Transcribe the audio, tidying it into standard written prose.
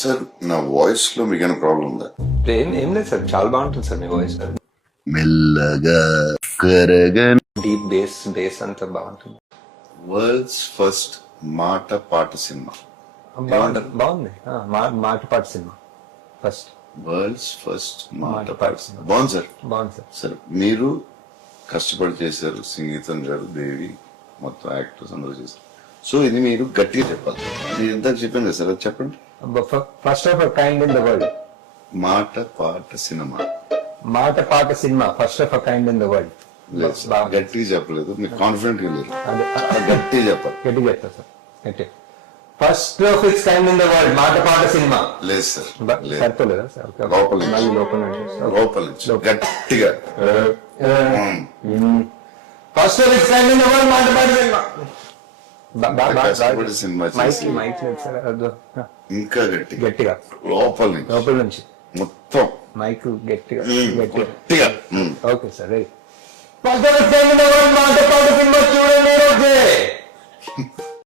Sir నా voice లో మీకైనా ప్రాబ్లం ఉందా? ఏం లేదు సార్, చాలా బాగుంటుంది సార్ మీ వాయిస్. మెల్లగా కరగా డీప్ బేస్ అంతా బాగుంటుంది. వరల్డ్స్ ఫస్ట్ మాట పాట సినిమా. బాగుంది. మాట పాట సినిమా ఫస్ట్. వరల్డ్స్ ఫస్ట్ మాట మాట పాట పాట సినిమా బాగుంది సార్. బాగుంది సార్. సార్ మీరు కష్టపడి చేశారు, సంగీతం గారు, దేవి, మొత్తం యాక్టర్స్ అందరూ చేశారు. సో ఇది మీరు గట్టిగా చెప్పాలి. నేను ఎంత చెప్పాను కదా సార్, అది చెప్పండి. First of kind in the world. మాట పాట సినిమా. మాట పాట cinema first of kind in the world. లేదు సార్, గట్టిగా చెప్పలేదు, మీరు కాన్ఫిడెంట్ గా లేరు. అదే గట్టిగా చెప్పాలి. గట్టిగా చెప్తా సార్. గట్టి first of it's kind in the world మాట పాట సినిమా. లేదు సార్, లేదు. సరిపోలేదా సార్? లోపల నుంచి. మళ్ళీ లోపల నుంచి. లోపల నుంచి గట్టిగా. First of it's kind in the world మాట పాట సినిమా. కష్టపడి సినిమా చేసి మైక్ లేదు సార్. ఇంకా గట్టిగా గట్టిగా లోపల నుంచి మొత్తం మైక్ గట్టిగా గట్టిగా. Okay sir. First of it's kind in the world మాట